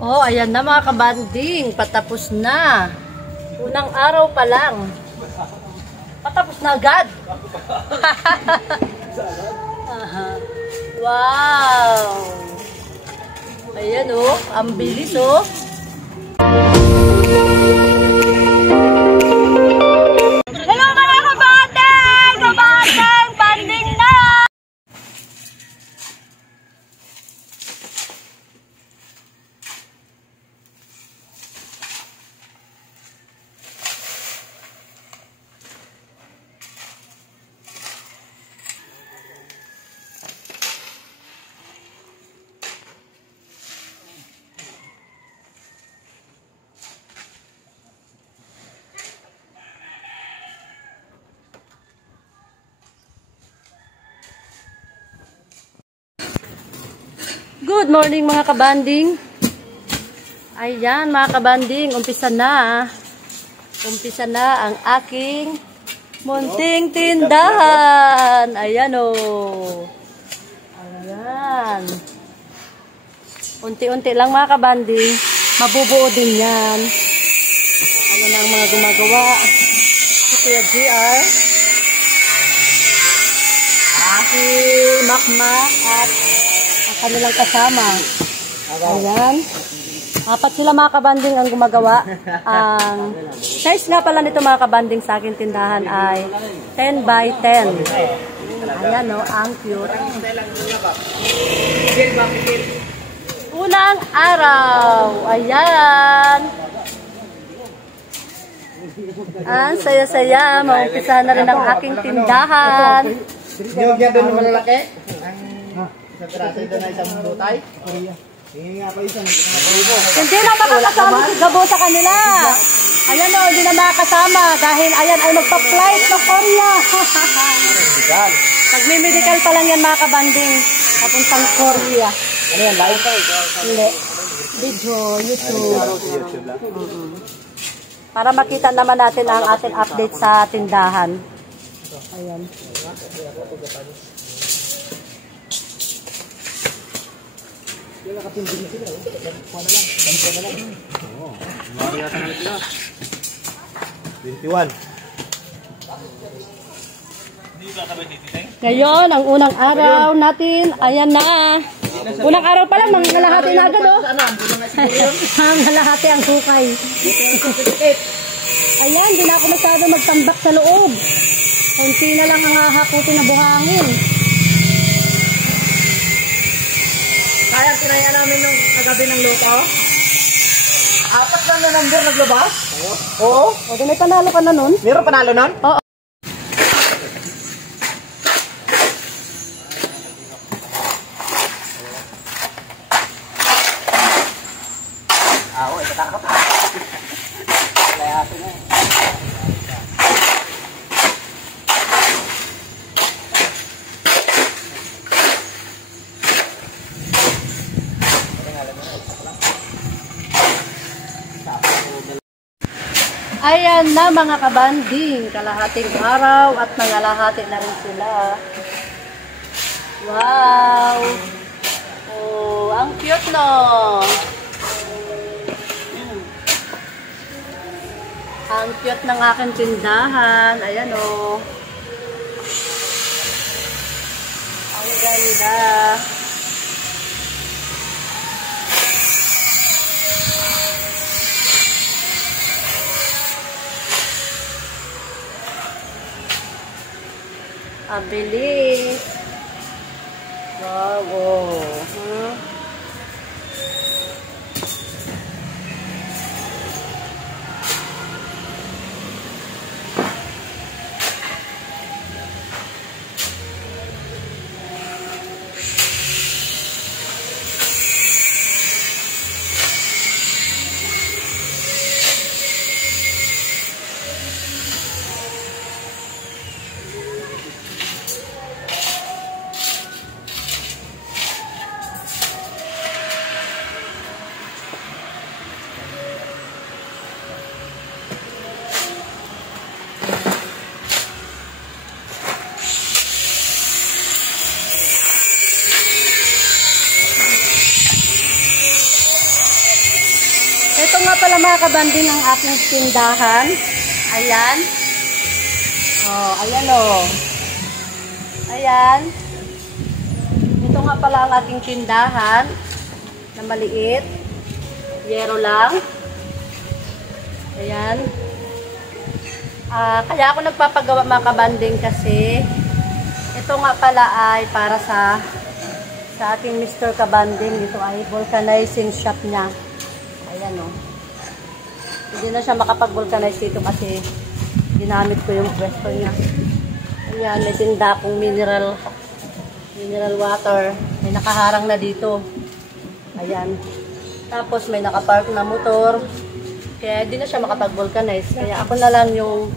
Oh, ayan na mga kabanding. Patapos na. Unang araw pa lang. Patapos na agad. Wow. Ayan oh. Ang bilis oh. Hello mga kabanding! Kabanding! Banding na! Good morning mga kabanding. Ayan mga kabanding, umpisa na. Umpisa na ang aking munting tindahan. Ayan o. Ayan. Unti-unti lang mga kabanding. Mabubuo din yan. Ayan ang mga gumagawa. Si Kuya GR. Si Makmak at kanilang kasama. Ayan. Apat sila mga kabanding ang gumagawa. Ang size nga pala nito mga kabanding sa aking tindahan ay 10 by 10. Ayan o, ang cute. Unang araw. Ayan. Ang saya-saya. Maumpisa na rin ang aking tindahan. Yung doon ng malalaki? Sa trasa doon na isang butay? Hindi na makakasama si Gabo sa kanila. Ayan o, hindi na makakasama dahil ayan ay magpa-flight sa Korea. Nagme-medical pa lang yan mga kabanding. Papuntang Korea. Ano yan, live? Hindi. Video, YouTube. Para makita naman natin ang ating update sa tindahan. Ayan. Yung nakapinding sila. Kuha na lang. Kuha na lang. Oo. Mawari yata nga sila. 21. Ngayon, ang unang araw natin. Ayan na. Unang araw pa lang. Nangalahati na agad oh. Nangalahati ang hukay. Ayan, di na ako masyado magtambak sa loob. Kunti na lang ang hahakutin na buhangin. Kaya kinaya namin nung kagabi ng luto. 4 lang na number naglabas. Oo. O, di may panalo ka na nun? Meron panalo nun? Oo. Ito takot. Layasin na eh. Ayan na mga kabanding, kalahating araw at nangalahati na rin sila. Wow! Oh, ang cute no! Ang cute ng aking tindahan. Ayan oh. Ang ganda. Ang bilis. Wow. Huh? Ito nga pala mga kabanding ang aking tindahan. Ayan. Oh, ayan oh. Ayan. Ito nga pala ang ating tindahan na maliit. Yero lang. Ayan. Kaya ako nagpapagawa mga kabanding kasi ito nga pala ay para sa aking Mr. Kabanding. Ito ay vulcanizing shop niya. Ayan o. Hindi na siya makapag-vulcanize dito kasi ginamit ko yung pwesto niya. Ayan, may tinda akong mineral water. May nakaharang na dito. Ayan. Tapos may nakapark na motor. Kaya hindi na siya makapag-vulcanize. Kaya ako na lang yung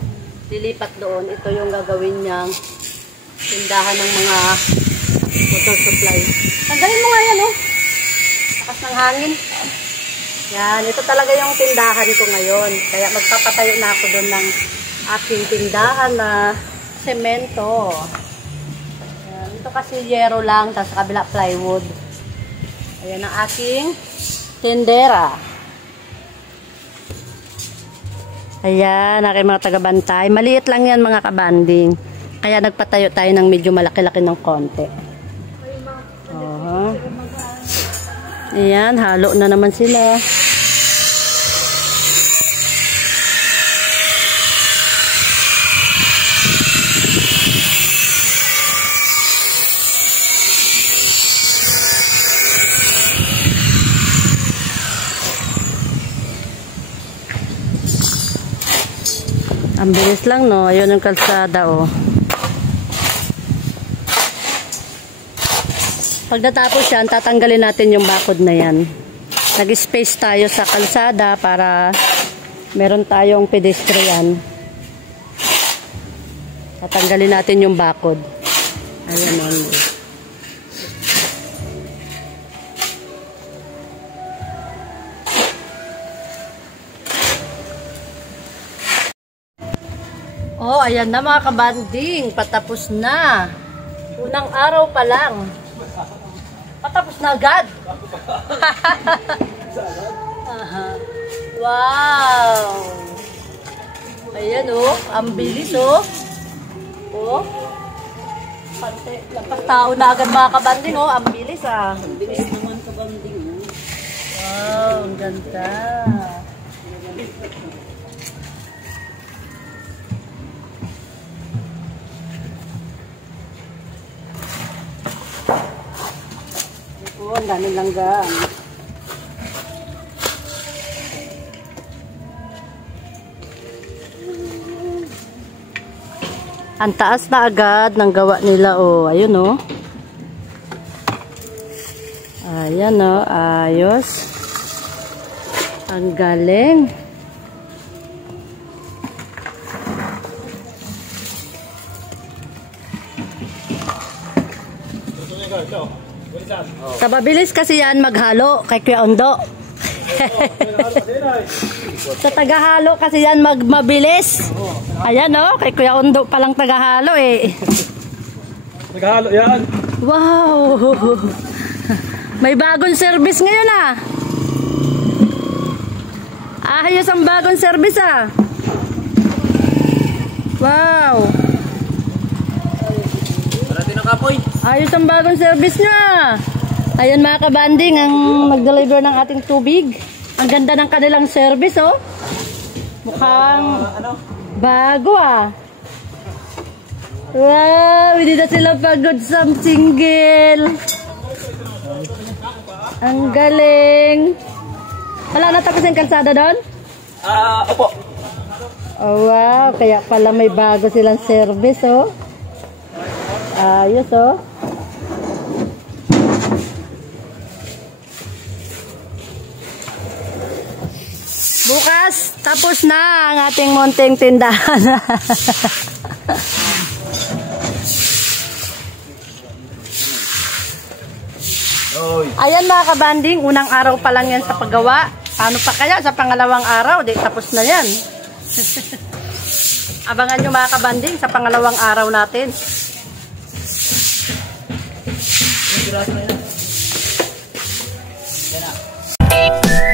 lilipat doon. Ito yung gagawin niyang tindahan ng mga motor supply. Tanggalin mo nga yan, oh. Lakas ng hangin. Yan, ito talaga yung tindahan ko ngayon. Kaya magpapatayo na ako doon ng aking tindahan na semento. Yan, ito kasi yero lang, tapos sa kabila plywood. Ayan ang aking tindera. Ayan, aking mga tagabantay. Maliit lang yan mga kabanding. Kaya nagpatayo tayo ng medyo malaki-laki ng konti. Ayan, halo na naman sila. Ang bilis lang, no? Ayun yung kalsada, oh. Pag natapos yan, tatanggalin natin yung bakod na yan. Nag-space tayo sa kalsada para meron tayong pedestrian. Tatanggalin natin yung bakod. Ayan, oh. Oh, ayan na mga kabanding. Patapos na. Unang araw pa lang. Patapos na agad. Wow. Ayan oh. Ang bilis oh. Oh. Lapas tao na agad mga kabanding oh. Ang bilis ah. Ang bilis naman kabanding oh. Wow. Ang ganda. Ang daming langgam. Ang taas na agad ng gawa nila oh. Ayun oh. Ayan oh, ayos. Ang galing. Kababilis kasi yan maghalo kay Kuya Ondo. Sa tagahalo kasi yan mabilis. Ayan oh, kay Kuya Ondo palang tagahalo eh. Tagahalo yan. Wow. May bagong service ngayon ah. Ayos ang bagong service ah. Wow. Parating na kapoy. Ayos ang bagong service niya. Ayan mga kabanding, ang nag-deliver ng ating tubig. Ang ganda ng kanilang service, oh. Mukhang bago, ah. Wow, hindi na sila pagod sa single. Ang galing. Wala na tapos yung kalsada doon? Opo. Oh, wow, kaya pala may bago silang service, oh. Ayos, oh. Bukas, tapos na ang ating munting tindahan. Ayan mga kabanding, unang araw pa lang yan sa paggawa. Paano pa kaya sa pangalawang araw? Di, tapos na yan. Abangan nyo mga kabanding sa pangalawang araw natin. Yan na.